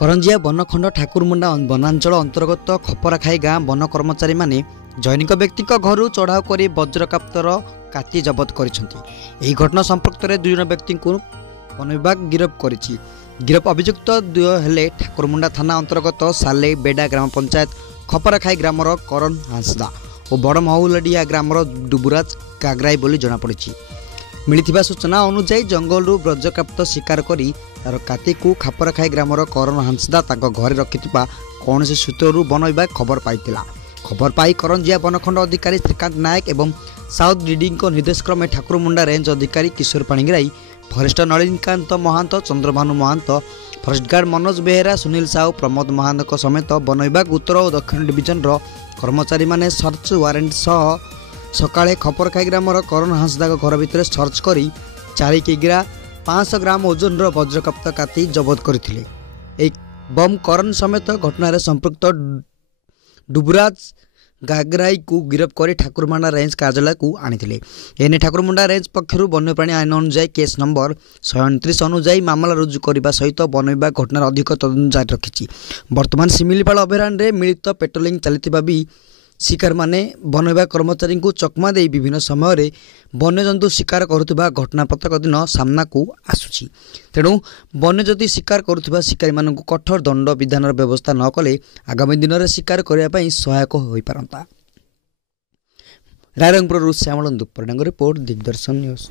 करंजिया बनखंड ठाकुरमुंडा वनांचल अंतर्गत खपराखाई गाँ वन कर्मचारी माने जैनिक व्यक्ति घर चढ़ाऊ कर वज्रकाप्तर काती जबत कर घटना संपर्क में 2 जन व्यक्ति को वन विभाग गिरफ कर गिरफ अभियुक्त हेले ठाकुरमुंडा थाना अंतर्गत साले बेडा ग्राम पंचायत खपराखाई ग्रामर करण हांसदा और बड़ महुलडिया ग्रामर डुबुराज कागराई बोली जनापड़ी। मिली सूचना अनुसार जंगल वज्रकाप्त शिकार कर तार काती को खापराखाई ग्रामर करण हांसदा घर रखि कौन सूत्रु वन विभाग खबर पाई खबर पाई करंजिया बनखंड अधिकारी श्रीकांत नायक एवं साउथ डीडी निर्देश क्रमे ठाकुरमुंडा रेंज अधिकारी Kishore Panigrahi forest Nalinkant Mahant Chandrabhanu Mahant forest guard Manoj Behera Sunil Sahu Pramod Mahant समेत वन विभाग उत्तर और दक्षिण डिविजन कर्मचारी माने सर्च वारेंट सह सकाळे खपरखाई ग्रामर करण हांसदा घर भितर सर्च कर 4 किग्रा 500 ग्राम ओजन वज्रकाप्त काती जबत करथिले। एक बम करण समेत घटना संपृक्त डुबुराज गागराई को गिरफ्त कर ठाकुरमुंडा रेंज कार्यालय को आनी एने ठाकुरमुंडा रेंज पक्षर वन्यप्राणी आईन अनुसार केस नंबर 129 अनुसार मामला रुजु करने सहित वन विभाग घटनार अधिक तदंत जारी रखी। बर्तमान सिमिलीपाल अभयारण्य मिलित पेट्रोलिंग चलता भी शिकार माने वन विभाग कर्मचारी को चकमा दे विभिन्न समय वन्यजंतु शिकार करुवा घटना प्रत्येक दिन सामना को आसुची। तेणु वन्यजंतु शिकार करुवा शिकारी मानक कठोर दंड विधान व्यवस्था न कले आगामी दिन में शिकार करने सहायक हो पारंता। रायरंगपुर श्यामल दुप्परडांग रिपोर्ट दिग्दर्शन न्यूज।